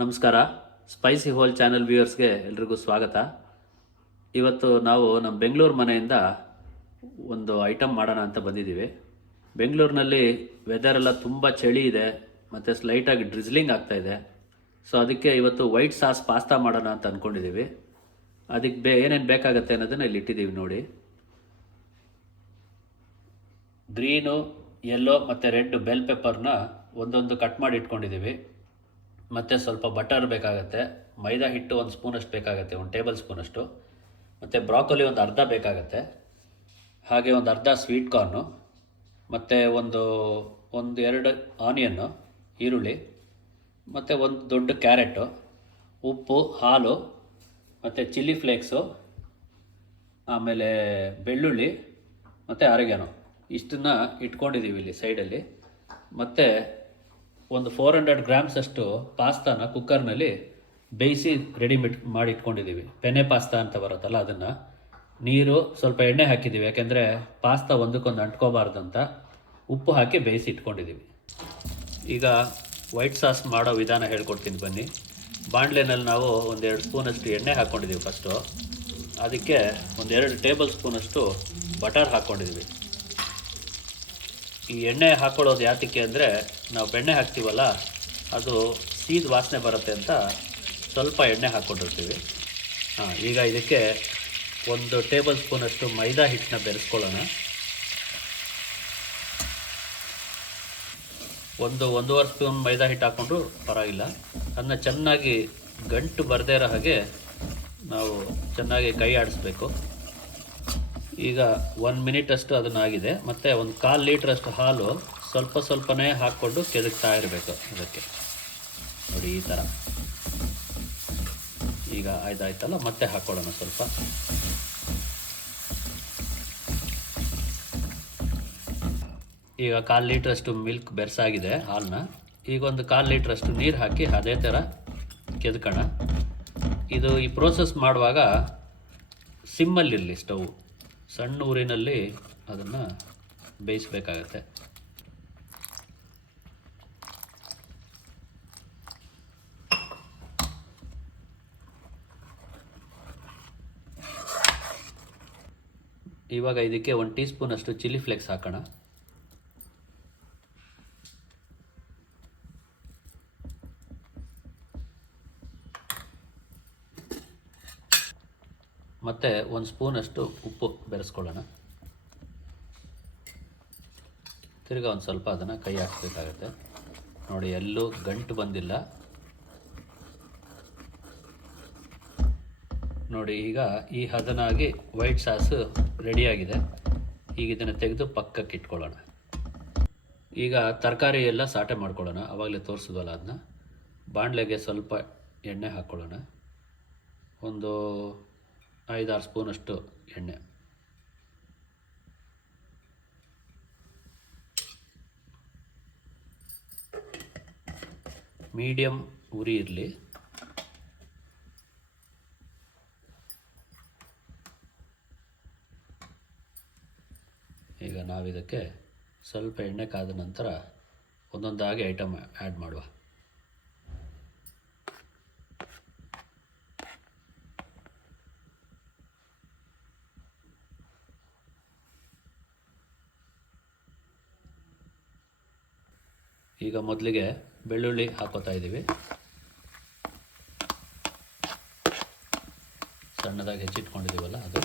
ನಮಸ್ಕಾರ. Spicy hole channel ವ್ಯೂವರ್ಸ್ಗೆ ಎಲ್ರಿಗೂ ಸ್ವಾಗತ. ಇವತ್ತು ನಾವು ನಮ್ಮ ಬೆಂಗಳೂರು ಮನೆಯಿಂದ ಒಂದು ಐಟಮ್ ಮಾಡೋಣ ಅಂತ ಬಂದಿದ್ದೀವಿ. ಬೆಂಗಳೂರಿನಲ್ಲಿ ವೆದರ್ ಎಲ್ಲ ತುಂಬ ಚಳಿ ಇದೆ ಮತ್ತು ಸ್ಲೈಟಾಗಿ ಡ್ರಿಸ್ಲಿಂಗ್ ಆಗ್ತಾ ಇದೆ. ಸೊ ಅದಕ್ಕೆ ಇವತ್ತು ವೈಟ್ ಸಾಸ್ ಪಾಸ್ತಾ ಮಾಡೋಣ ಅಂತ ಅಂದ್ಕೊಂಡಿದ್ದೀವಿ. ಅದಕ್ಕೆ ಏನೇನು ಬೇಕಾಗತ್ತೆ ಅನ್ನೋದನ್ನು ಇಲ್ಲಿ ಇಟ್ಟಿದ್ದೀವಿ ನೋಡಿ. ಗ್ರೀನು, ಯೆಲ್ಲೋ ಮತ್ತು ರೆಡ್ ಬೆಲ್ ಪೆಪ್ಪರ್ನ ಒಂದೊಂದು ಕಟ್ ಮಾಡಿ ಇಟ್ಕೊಂಡಿದ್ದೀವಿ. ಮತ್ತು ಸ್ವಲ್ಪ ಬಟರ್ ಬೇಕಾಗತ್ತೆ, ಮೈದಾ ಹಿಟ್ಟು ಒಂದು ಸ್ಪೂನಷ್ಟು ಬೇಕಾಗತ್ತೆ, ಒಂದು ಟೇಬಲ್ ಸ್ಪೂನಷ್ಟು, ಮತ್ತು ಬ್ರಾಕೊಲಿ ಒಂದು ಅರ್ಧ ಬೇಕಾಗತ್ತೆ, ಹಾಗೆ ಒಂದು ಅರ್ಧ ಸ್ವೀಟ್ ಕಾರ್ನು, ಮತ್ತು ಒಂದು ಎರಡು ಆನಿಯನ್ನು, ಈರುಳ್ಳಿ, ಮತ್ತು ಒಂದು ದೊಡ್ಡ ಕ್ಯಾರೆಟು, ಉಪ್ಪು, ಹಾಲು, ಮತ್ತು ಚಿಲ್ಲಿ ಫ್ಲೇಕ್ಸು, ಆಮೇಲೆ ಬೆಳ್ಳುಳ್ಳಿ ಮತ್ತು ಆರಿಗ್ಯಾನೋ ಇಷ್ಟನ್ನು ಇಟ್ಕೊಂಡಿದ್ದೀವಿ ಇಲ್ಲಿ ಸೈಡಲ್ಲಿ. ಮತ್ತು ಒಂದು 400 ಗ್ರಾಮ್ಸ್ ಅಷ್ಟು ಪಾಸ್ತಾನ ಕುಕ್ಕರ್ನಲ್ಲಿ ಬೇಯಿಸಿ ರೆಡಿ ಮಾಡಿ ಇಟ್ಕೊಂಡಿದ್ದೀವಿ. ಪೆನೆ ಪಾಸ್ತಾ ಅಂತ ಬರುತ್ತಲ್ಲ ಅದನ್ನು. ನೀರು, ಸ್ವಲ್ಪ ಎಣ್ಣೆ ಹಾಕಿದ್ದೀವಿ, ಯಾಕೆಂದರೆ ಪಾಸ್ತಾ ಒಂದಕ್ಕೊಂದು ಅಂಟ್ಕೋಬಾರ್ದು ಅಂತ. ಉಪ್ಪು ಹಾಕಿ ಬೇಯಿಸಿ ಇಟ್ಕೊಂಡಿದ್ದೀವಿ. ಈಗ ವೈಟ್ ಸಾಸ್ ಮಾಡೋ ವಿಧಾನ ಹೇಳ್ಕೊಡ್ತೀನಿ ಬನ್ನಿ. ಬಾಣಲೆನಲ್ಲಿ ನಾವು 1-2 ಸ್ಪೂನಷ್ಟು ಎಣ್ಣೆ ಹಾಕ್ಕೊಂಡಿದ್ದೀವಿ. ಫಸ್ಟು ಅದಕ್ಕೆ 1-2 ಟೇಬಲ್ ಸ್ಪೂನಷ್ಟು ಬಟರ್ ಹಾಕ್ಕೊಂಡಿದ್ದೀವಿ. ಈ ಎಣ್ಣೆ ಹಾಕ್ಕೊಳ್ಳೋದು ಯಾತಕ್ಕೆ ಅಂದರೆ, ನಾವು ಬೆಣ್ಣೆ ಹಾಕ್ತೀವಲ್ಲ ಅದು ಸೀದ ವಾಸನೆ ಬರುತ್ತೆ ಅಂತ ಸ್ವಲ್ಪ ಎಣ್ಣೆ ಹಾಕ್ಕೊಂಡಿರ್ತೀವಿ. ಈಗ ಇದಕ್ಕೆ 1 ಟೇಬಲ್ ಸ್ಪೂನಷ್ಟು ಮೈದಾ ಹಿಟ್ಟನ್ನ ಬೆರೆಸ್ಕೊಳ್ಳೋಣ. 1-1.5 ಸ್ಪೂನ್ ಮೈದಾ ಹಿಟ್ಟು ಹಾಕ್ಕೊಂಡ್ರು ಪರವಾಗಿಲ್ಲ. ಅದನ್ನ ಚೆನ್ನಾಗಿ ಗಂಟು ಬರದೇ ಇರೋ ಹಾಗೆ ನಾವು ಚೆನ್ನಾಗಿ ಕೈ ಆಡಿಸ್ಬೇಕು. ಈಗ 1 ಮಿನಿಟಷ್ಟು ಅದನ್ನಾಗಿದೆ. ಮತ್ತು 1/4 ಲೀಟ್ರಷ್ಟು ಹಾಲು ಸ್ವಲ್ಪನೇ ಹಾಕ್ಕೊಂಡು ಕೆದಕ್ತಾ ಇರಬೇಕು. ಅದಕ್ಕೆ ನೋಡಿ ಈ ಥರ. ಈಗ ಆಯ್ತಲ್ಲ, ಮತ್ತೆ ಹಾಕ್ಕೊಳ್ಳೋಣ ಸ್ವಲ್ಪ. ಈಗ 1/4 ಲೀಟ್ರಷ್ಟು ಮಿಲ್ಕ್ ಬೆರೆಸಾಗಿದೆ ಹಾಲನ್ನ. ಈಗ 1/4 ಲೀಟ್ರಷ್ಟು ನೀರು ಹಾಕಿ ಅದೇ ಥರ ಕೆದಕೋಣ. ಈ ಪ್ರೋಸೆಸ್ ಮಾಡುವಾಗ ಸಿಮ್ಮಲ್ಲಿರಲಿ ಸ್ಟವ್, ಸಣ್ಣ ಊರಿನಲ್ಲಿ ಅದನ್ನು ಬೇಯಿಸಬೇಕಾಗತ್ತೆ. ಇವಾಗ ಇದಕ್ಕೆ 1 ಟೀ ಸ್ಪೂನಷ್ಟು ಚಿಲ್ಲಿ ಫ್ಲೇಕ್ಸ್ ಹಾಕೋಣ. ಮತ್ತು 1 ಸ್ಪೂನಷ್ಟು ಉಪ್ಪು ಬೆರೆಸ್ಕೊಳ್ಳೋಣ. ತಿರ್ಗಾ ಒಂದು ಸ್ವಲ್ಪ ಅದನ್ನು ಕೈ ಹಾಕಬೇಕಾಗತ್ತೆ. ನೋಡಿ, ಎಲ್ಲೂ ಗಂಟು ಬಂದಿಲ್ಲ. ನೋಡಿ, ಈಗ ಈ ಹದನಾಗಿ ವೈಟ್ ಸಾಸು ರೆಡಿಯಾಗಿದೆ. ಈಗ ಇದನ್ನು ತೆಗೆದು ಪಕ್ಕಕ್ಕೆ ಇಟ್ಕೊಳ್ಳೋಣ. ಈಗ ತರಕಾರಿ ಎಲ್ಲ ಸಾಟೆ ಮಾಡ್ಕೊಳ್ಳೋಣ. ಆವಾಗಲೇ ತೋರಿಸಿದ್ವಲ್ಲ ಅದನ್ನ. ಬಾಣಲೆಗೆ ಸ್ವಲ್ಪ ಎಣ್ಣೆ ಹಾಕ್ಕೊಳ್ಳೋಣ. ಒಂದು 5-6 ಸ್ಪೂನಷ್ಟು ಎಣ್ಣೆ. ಮೀಡಿಯಮ್ ಉರಿ ಇರಲಿ. ಈಗ ನಾವಿದಕ್ಕೆ ಸ್ವಲ್ಪ ಎಣ್ಣೆ ಕಾದ ನಂತರ ಒಂದೊಂದಾಗಿ ಐಟಮ್ ಆ್ಯಡ್ ಮಾಡುವ. ಈಗ ಮೊದಲಿಗೆ ಬೆಳ್ಳುಳ್ಳಿ ಹಾಕೋತಾ ಇದ್ದೀವಿ. ಸಣ್ಣದಾಗಿ ಹೆಚ್ಚಿಟ್ಕೊಂಡಿದ್ದೀವಲ್ಲ ಅದು.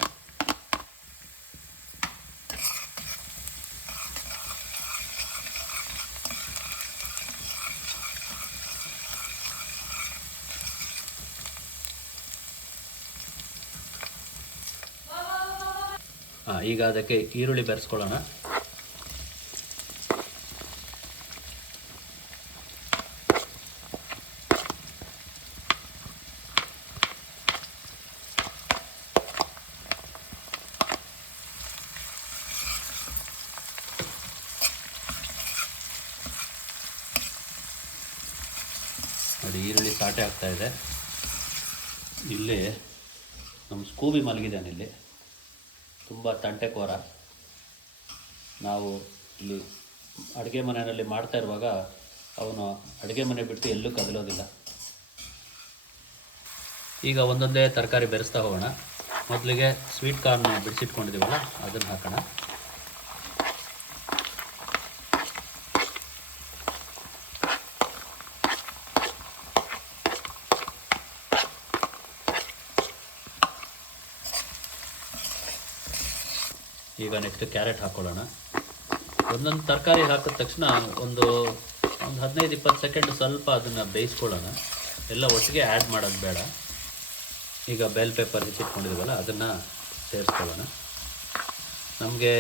ಈಗ ಅದಕ್ಕೆ ಈರುಳ್ಳಿ ಬೆರೆಸ್ಕೊಳ್ಳೋಣ. ನೋಡಿ, ಈರುಳ್ಳಿ ಸಾಟೆ ಆಗ್ತಾ ಇದೆ. ಇಲ್ಲಿ ನಮ್ಮ ಸ್ಕೂಬಿ ಮಲಗಿದ್ದಾನೆ. ಇಲ್ಲಿ ತುಂಬ ತಂಟೆಕೋರ. ನಾವು ಇಲ್ಲಿ ಅಡುಗೆ ಮನೆಯಲ್ಲಿ ಮಾಡ್ತಾ ಇರುವಾಗ ಅವನು ಅಡುಗೆ ಮನೆ ಬಿಟ್ಟು ಎಲ್ಲೂ ಕದಲೋದಿಲ್ಲ. ಈಗ ಒಂದೊಂದೇ ತರಕಾರಿ ಬೆರೆಸ್ತಾ ಹೋಗೋಣ. ಮೊದಲಿಗೆ ಸ್ವೀಟ್ ಕಾರ್ನ್ ಬಿಡಿಸಿಟ್ಕೊಂಡಿದ್ದೀವಲ್ಲ ಅದನ್ನು ಹಾಕೋಣ. ಈಗ ನೆಕ್ಸ್ಟ್ ಕ್ಯಾರೆಟ್ ಹಾಕ್ಕೊಳ್ಳೋಣ. ಒಂದೊಂದು ತರಕಾರಿ ಹಾಕಿದ ತಕ್ಷಣ ಒಂದು 15-20 ಸೆಕೆಂಡ್ ಸ್ವಲ್ಪ ಅದನ್ನು ಬೇಯಿಸ್ಕೊಳ್ಳೋಣ. ಎಲ್ಲ ಒಟ್ಟಿಗೆ ಆ್ಯಡ್ ಮಾಡೋದು ಬೇಡ. ಈಗ ಬೆಲ್ ಪೆಪ್ಪರ್ ಹೆಚ್ಚಿಟ್ಕೊಂಡಿದ್ದೀವಲ್ಲ ಅದನ್ನು ಸೇರಿಸ್ಕೊಳ್ಳೋಣ. ನಮಗೆ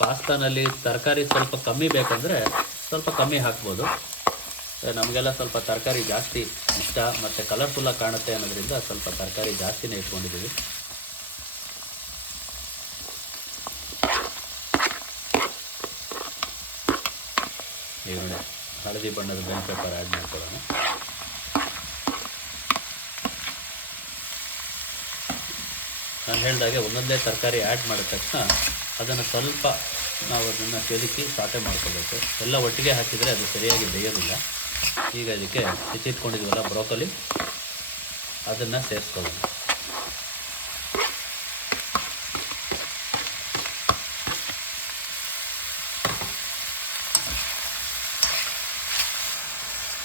ಪಾಸ್ತಾನಲ್ಲಿ ತರಕಾರಿ ಸ್ವಲ್ಪ ಕಮ್ಮಿ ಬೇಕಂದರೆ ಸ್ವಲ್ಪ ಕಮ್ಮಿ ಹಾಕ್ಬೋದು. ನಮಗೆಲ್ಲ ಸ್ವಲ್ಪ ತರಕಾರಿ ಜಾಸ್ತಿ ಇಷ್ಟ ಮತ್ತು ಕಲರ್ಫುಲ್ಲಾಗಿ ಕಾಣುತ್ತೆ ಅನ್ನೋದ್ರಿಂದ ಸ್ವಲ್ಪ ತರಕಾರಿ ಜಾಸ್ತಿನೇ ಇಟ್ಕೊಂಡಿದ್ದೀವಿ. ಈಗ ಹಳದಿ ಬಣ್ಣದ ಬೆಲ್ ಪೆಪ್ಪರ್ ಆ್ಯಡ್ ಮಾಡ್ಕೊಳ್ಳೋಣ. ನಾನು ಹೇಳಿದಾಗೆ ಒಂದೊಂದೇ ತರಕಾರಿ ಆ್ಯಡ್ ಮಾಡಿದ ತಕ್ಷಣ ಅದನ್ನು ಸ್ವಲ್ಪ ನಾವು ಅದನ್ನು ಕೆದಕಿ ಸಾಟೆ ಮಾಡ್ಕೋಬೇಕು. ಎಲ್ಲ ಒಟ್ಟಿಗೆ ಹಾಕಿದರೆ ಅದು ಸರಿಯಾಗಿ ಬೇಯೋದಿಲ್ಲ. ಈಗ ಇದಕ್ಕೆ ಹೆಚ್ಚಿಟ್ಕೊಂಡಿದ್ದೀವಲ್ಲ ಬ್ರೋಕೊಲಿ ಅದನ್ನು ಸೇರಿಸ್ಕೊಳ್ಳೋಣ.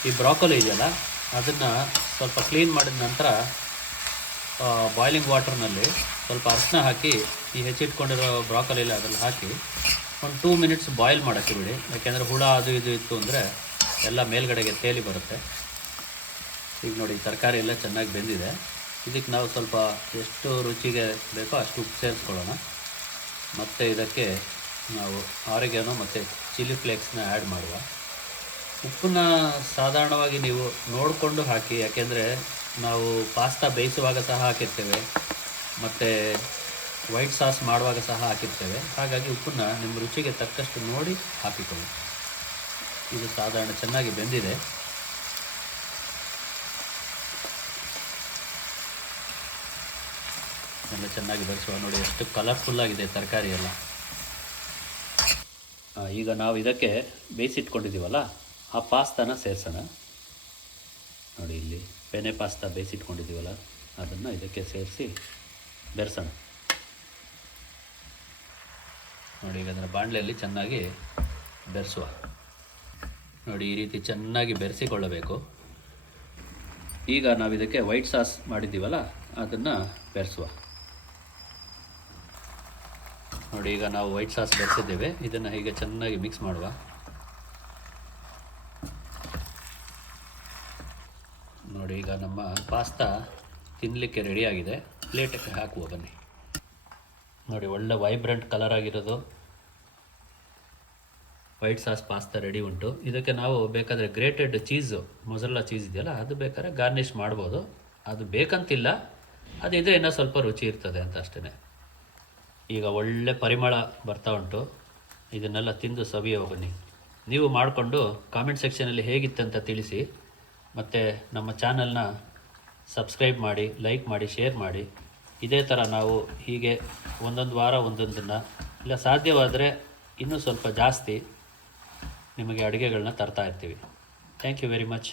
ಈ ಬ್ರೋಕೊಲಿ ಇದೆಯಲ್ಲ ಅದನ್ನು ಸ್ವಲ್ಪ ಕ್ಲೀನ್ ಮಾಡಿದ ನಂತರ ಬಾಯ್ಲಿಂಗ್ ವಾಟರ್ನಲ್ಲಿ ಸ್ವಲ್ಪ ಅರಿಶಿನ ಹಾಕಿ ಈ ಹೆಚ್ಚಿಟ್ಕೊಂಡಿರೋ ಬ್ರೋಕೊಲಿಲ್ಲ ಅದರಲ್ಲಿ ಹಾಕಿ ಒಂದು 2 ಮಿನಿಟ್ಸ್ ಬಾಯ್ಲ್ ಮಾಡೋಕ್ಕೆ ಬಿಡಿ. ಯಾಕೆಂದರೆ ಹುಳ ಅದು ಇದು ಇತ್ತು ಅಂದರೆ ಎಲ್ಲ ಮೇಲ್ಗಡೆಗೆ ತೇಲಿ ಬರುತ್ತೆ. ಈಗ ನೋಡಿ ತರಕಾರಿ ಎಲ್ಲ ಚೆನ್ನಾಗಿ ಬೆಂದಿದೆ. ಇದಕ್ಕೆ ನಾವು ಸ್ವಲ್ಪ ಎಷ್ಟು ರುಚಿಗೆ ಬೇಕೋ ಅಷ್ಟು ಉಪ್ಪು ಸೇರಿಸ್ಕೊಳ್ಳೋಣ. ಮತ್ತು ಇದಕ್ಕೆ ನಾವು ಆರಿಗ್ಯಾನೋ ಮತ್ತು ಚಿಲ್ಲಿ ಫ್ಲೇಕ್ಸ್ನ ಆ್ಯಡ್ ಮಾಡುವ. ಉಪ್ಪನ್ನ ಸಾಧಾರಣವಾಗಿ ನೀವು ನೋಡಿಕೊಂಡು ಹಾಕಿ, ಯಾಕೆಂದರೆ ನಾವು ಪಾಸ್ತಾ ಬೇಯಿಸುವಾಗ ಸಹ ಹಾಕಿರ್ತೇವೆ ಮತ್ತು ವೈಟ್ ಸಾಸ್ ಮಾಡುವಾಗ ಸಹ ಹಾಕಿರ್ತೇವೆ. ಹಾಗಾಗಿ ಉಪ್ಪನ್ನ ನಿಮ್ಮ ರುಚಿಗೆ ತಕ್ಕಷ್ಟು ನೋಡಿ ಹಾಕಿಕೊಳ್ಳಿ. ಇದು ಸಾಧಾರಣ ಚೆನ್ನಾಗಿ ಬೆಂದಿದೆ. ಎಲ್ಲ ಚೆನ್ನಾಗಿ ಬೆರೆಸುವ. ನೋಡಿ ಎಷ್ಟು ಕಲರ್ಫುಲ್ಲಾಗಿದೆ ತರಕಾರಿ ಎಲ್ಲ. ಈಗ ನಾವು ಇದಕ್ಕೆ ಬೇಯಿಸಿಟ್ಕೊಂಡಿದ್ದೀವಲ್ಲ ಆ ಪಾಸ್ತಾನ ಸೇರಿಸೋಣ. ನೋಡಿ ಇಲ್ಲಿ ಪೆನೆ ಪಾಸ್ತಾ ಬೇಯಿಸಿಟ್ಕೊಂಡಿದ್ದೀವಲ್ಲ ಅದನ್ನು ಇದಕ್ಕೆ ಸೇರಿಸಿ ಬೆರೆಸೋಣ. ನೋಡಿ ಈಗ ಅದನ್ನು ಬಾಣಲೆಯಲ್ಲಿ ಚೆನ್ನಾಗಿ ಬೆರೆಸುವ. ನೋಡಿ ಈ ರೀತಿ ಚೆನ್ನಾಗಿ ಬೆರೆಸಿಕೊಳ್ಳಬೇಕು. ಈಗ ನಾವು ಇದಕ್ಕೆ ವೈಟ್ ಸಾಸ್ ಮಾಡಿದ್ದೀವಲ್ಲ ಅದನ್ನು ಬೆರೆಸುವ. ನೋಡಿ ಈಗ ನಾವು ವೈಟ್ ಸಾಸ್ ಬೆರೆಸಿದ್ದೇವೆ. ಇದನ್ನು ಹೀಗೆ ಚೆನ್ನಾಗಿ ಮಿಕ್ಸ್ ಮಾಡುವ. ನೋಡಿ ಈಗ ನಮ್ಮ ಪಾಸ್ತಾ ತಿನ್ನಲಿಕ್ಕೆ ರೆಡಿಯಾಗಿದೆ. ಪ್ಲೇಟಿಗೆ ಹಾಕುವ ಬನ್ನಿ. ನೋಡಿ ಒಳ್ಳೆ ವೈಬ್ರೆಂಟ್ ಕಲರ್ ಆಗಿರೋದು ವೈಟ್ ಸಾಸ್ ಪಾಸ್ತಾ ರೆಡಿ ಉಂಟು. ಇದಕ್ಕೆ ನಾವು ಬೇಕಾದರೆ ಗ್ರೇಟೆಡ್ ಚೀಸು ಮೊಸರಲ್ಲ ಚೀಸ್ ಇದೆಯಲ್ಲ ಅದು ಬೇಕಾದ್ರೆ ಗಾರ್ನಿಷ್ ಮಾಡ್ಬೋದು. ಅದು ಬೇಕಂತಿಲ್ಲ, ಅದಿದೆ ಇನ್ನೂ ಸ್ವಲ್ಪ ರುಚಿ ಇರ್ತದೆ ಅಂತ ಅಷ್ಟೇ. ಈಗ ಒಳ್ಳೆ ಪರಿಮಳ ಬರ್ತಾ ಉಂಟು. ಇದನ್ನೆಲ್ಲ ತಿಂದು ಸವಿಯೋ ಬನ್ನಿ. ನೀವು ಮಾಡಿಕೊಂಡು ಕಾಮೆಂಟ್ ಸೆಕ್ಷನಲ್ಲಿ ಹೇಗಿತ್ತಂತ ತಿಳಿಸಿ. ಮತ್ತು ನಮ್ಮ ಚಾನಲ್ನ ಸಬ್ಸ್ಕ್ರೈಬ್ ಮಾಡಿ, ಲೈಕ್ ಮಾಡಿ, ಶೇರ್ ಮಾಡಿ. ಇದೇ ಥರ ನಾವು ಹೀಗೆ ಒಂದೊಂದು ವಾರ ಒಂದೊಂದನ್ನು, ಇಲ್ಲ ಸಾಧ್ಯವಾದರೆ ಇನ್ನೂ ಸ್ವಲ್ಪ ಜಾಸ್ತಿ ನಿಮಗೆ ಅಡುಗೆಗಳನ್ನ ತರ್ತಾ ಇರ್ತೀವಿ. Thank you very much.